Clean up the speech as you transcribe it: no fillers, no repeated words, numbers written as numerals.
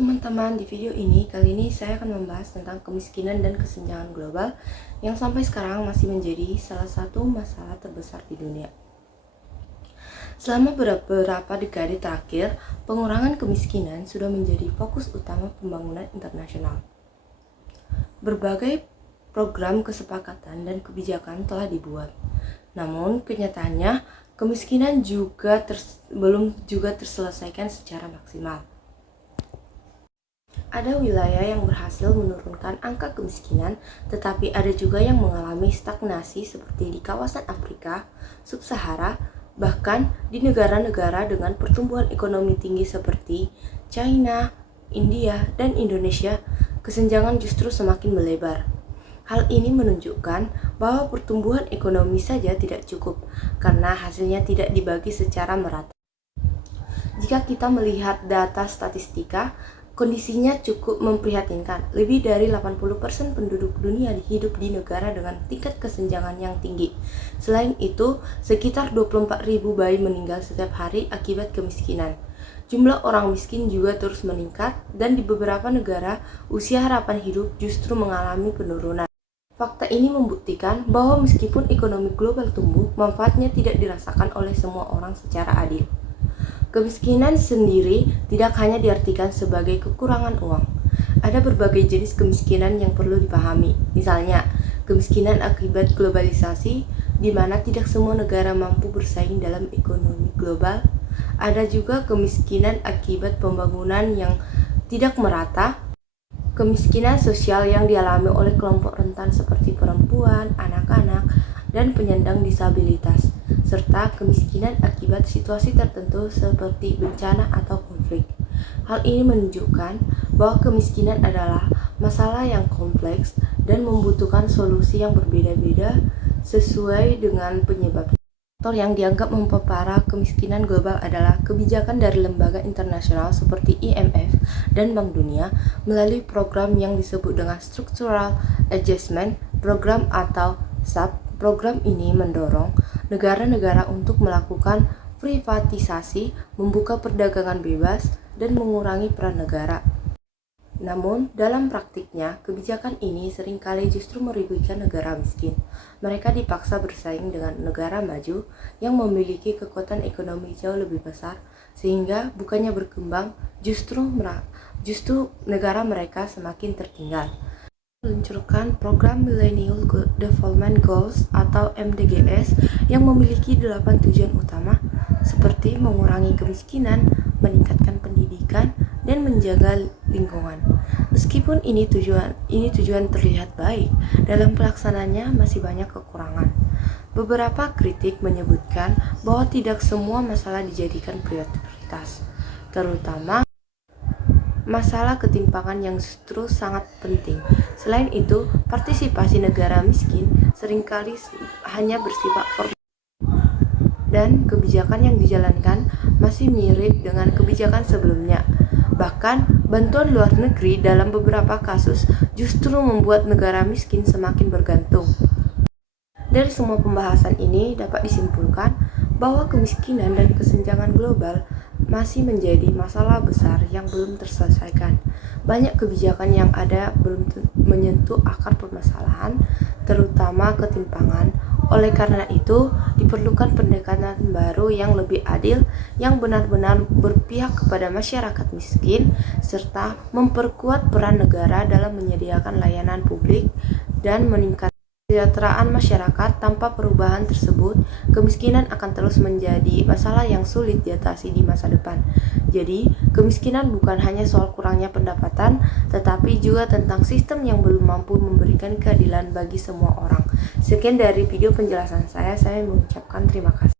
teman-teman, di video ini kali ini saya akan membahas tentang kemiskinan dan kesenjangan global yang sampai sekarang masih menjadi salah satu masalah terbesar di dunia. Selama beberapa dekade terakhir, pengurangan kemiskinan sudah menjadi fokus utama pembangunan internasional. Berbagai program kesepakatan dan kebijakan telah dibuat. Namun, kenyataannya kemiskinan belum terselesaikan secara maksimal. Ada wilayah yang berhasil menurunkan angka kemiskinan, tetapi ada juga yang mengalami stagnasi seperti di kawasan Afrika, Sub-Sahara, bahkan di negara-negara dengan pertumbuhan ekonomi tinggi seperti China, India, dan Indonesia, kesenjangan justru semakin melebar. Hal ini menunjukkan bahwa pertumbuhan ekonomi saja tidak cukup, karena hasilnya tidak dibagi secara merata. Jika kita melihat data statistika, kondisinya cukup memprihatinkan. Lebih dari 80% penduduk dunia hidup di negara dengan tingkat kesenjangan yang tinggi. Selain itu, sekitar 24.000 bayi meninggal setiap hari akibat kemiskinan. Jumlah orang miskin juga terus meningkat, dan di beberapa negara, usia harapan hidup justru mengalami penurunan. Fakta ini membuktikan bahwa meskipun ekonomi global tumbuh, manfaatnya tidak dirasakan oleh semua orang secara adil. Kemiskinan sendiri tidak hanya diartikan sebagai kekurangan uang. Ada berbagai jenis kemiskinan yang perlu dipahami. Misalnya, kemiskinan akibat globalisasi, di mana tidak semua negara mampu bersaing dalam ekonomi global. Ada juga kemiskinan akibat pembangunan yang tidak merata, kemiskinan sosial yang dialami oleh kelompok rentan seperti perempuan, anak-anak, dan penyandang disabilitas, serta kemiskinan akibat situasi tertentu seperti bencana atau konflik. Hal ini menunjukkan bahwa kemiskinan adalah masalah yang kompleks dan membutuhkan solusi yang berbeda-beda sesuai dengan penyebabnya. Faktor yang dianggap memperparah kemiskinan global adalah kebijakan dari lembaga internasional seperti IMF dan Bank Dunia melalui program yang disebut dengan Structural Adjustment Program atau SAP. Program ini mendorong negara-negara untuk melakukan privatisasi, membuka perdagangan bebas, dan mengurangi peran negara. Namun, dalam praktiknya, kebijakan ini seringkali justru merugikan negara miskin. Mereka dipaksa bersaing dengan negara maju yang memiliki kekuatan ekonomi jauh lebih besar, sehingga bukannya berkembang, justru negara mereka semakin tertinggal. Meluncurkan program Millennial Development Goals atau MDGs yang memiliki 8 tujuan utama seperti mengurangi kemiskinan, meningkatkan pendidikan, dan menjaga lingkungan. Meskipun ini tujuan terlihat baik, dalam pelaksananya masih banyak kekurangan. Beberapa kritik menyebutkan bahwa tidak semua masalah dijadikan prioritas, terutama masalah ketimpangan yang justru sangat penting. Selain itu, partisipasi negara miskin seringkali hanya bersifat formal dan kebijakan yang dijalankan masih mirip dengan kebijakan sebelumnya. Bahkan, bantuan luar negeri dalam beberapa kasus justru membuat negara miskin semakin bergantung. Dari semua pembahasan ini dapat disimpulkan bahwa kemiskinan dan kesenjangan global masih menjadi masalah besar yang belum terselesaikan. Banyak kebijakan yang ada belum menyentuh akar permasalahan, terutama ketimpangan. Oleh karena itu, diperlukan pendekatan baru yang lebih adil, yang benar-benar berpihak kepada masyarakat miskin, serta memperkuat peran negara dalam menyediakan layanan publik dan meningkatkan kesejahteraan masyarakat. Tanpa perubahan tersebut, kemiskinan akan terus menjadi masalah yang sulit diatasi di masa depan. Jadi, kemiskinan bukan hanya soal kurangnya pendapatan, tetapi juga tentang sistem yang belum mampu memberikan keadilan bagi semua orang. Sekian dari video penjelasan saya mengucapkan terima kasih.